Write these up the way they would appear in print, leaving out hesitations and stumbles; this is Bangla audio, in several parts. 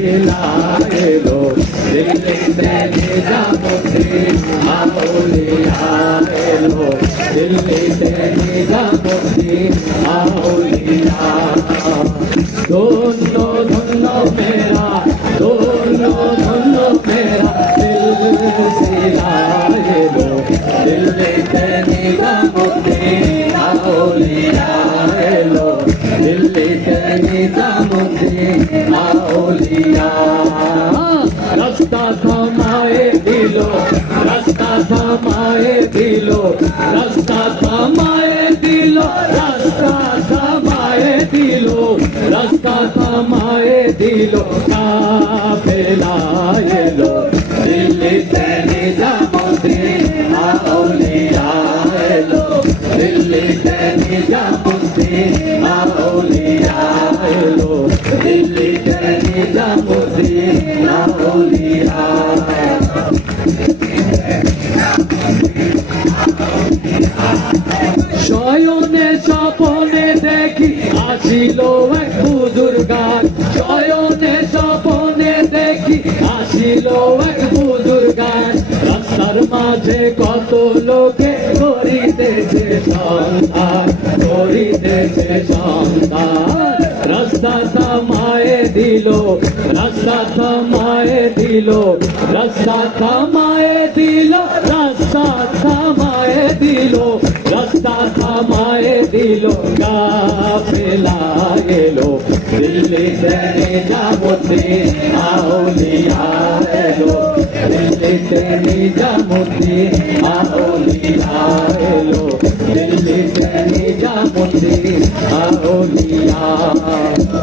কাফেলা এলো দিল্লিতে নিজামুদ্দিন আউলিয়া এলো দিল্লিতে নিজামুদ্দিন আউলিয়া ধন্য ধন্য মেরা ধন্য ধন্য মেরা সিলসিলা এলো দিল্লিতে নিজামুদ্দিন আউলিয়া এলো দিল্লিতে নিজামুদ্দিন আউলিয়া রাস্তা থামায়ে দিল রাস্তা থামায়ে দিল রাস্তা থামায়ে দিল রাস্তা থামায়ে দিল রাস্তা থামায়ে দিল কাফেলা এলো দিল্লিতে নিজামুদ্দিন আউলিয়া এলো দিল্লিতে নিজামুদ্দিন আউলিয়া এলো দিল্লিতে নিজামুদ্দিন আউলিয়া শয়নে স্বপনে দেখি আসিল এক বুজুর্গান শয়নে স্বপনে দেখি আসিল এক বুজুর্গান রাস্তার মাঝে কত লোকে করিতেছে সন্ধান করিতেছে সন্ধান রাস্তা থামায়ে দিল রাস্তা থামায়ে দিল রাস্তা থামায়ে দিল রাস্তা থামায়ে দিল রাস্তা থামায়ে দিল কাফেলা এলো দিল্লিতে নিজামুদ্দিন আউলিয়া এলো দিল্লিতে নিজামুদ্দিন আউলিয়া এলো দিল্লিতে নিজামুদ্দিন আউলিয়া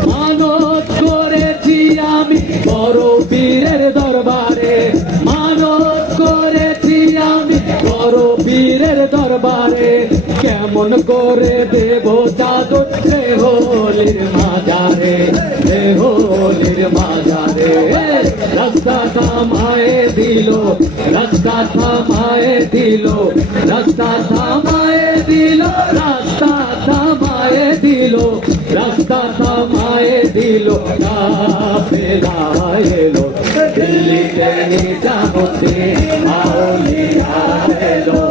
মানত করেছি আমি বড় পীরের দরবারে মানত করেছি আমি বড় পীরের দরবারে কেমন করে দেব চাদর দেহলির মাজারে দেহলির মাজারে রাস্তা থামায়ে দিল রাস্তা থামায়ে দিল রাস্তা থামায়ে দিল রাস্তা থামায়ে দিল রাস্তা থামায়ে দিল কাফেলা এলো দিল্লিতে নিজামুদ্দিন আউলিয়া এলো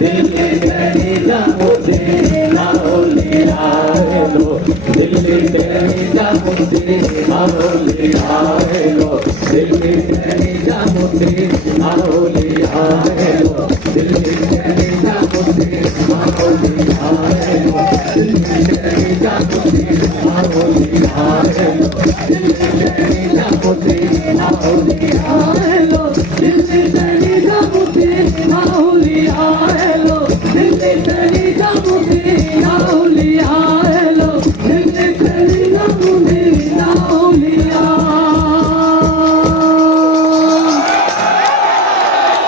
দিল্লিতে নিজামুদ্দিন আউলিয়া এলো দিল্লিতে নিজামুদ্দিন আউলিয়া এলো দিল্লিতে নিজামুদ্দিন আউলিয়া এলো দিল্লিতে নিজামুদ্দিন আউলিয়া এলো দিল্লিতে নিজামুদ্দিন আউলিয়া এলো দিল্লিতে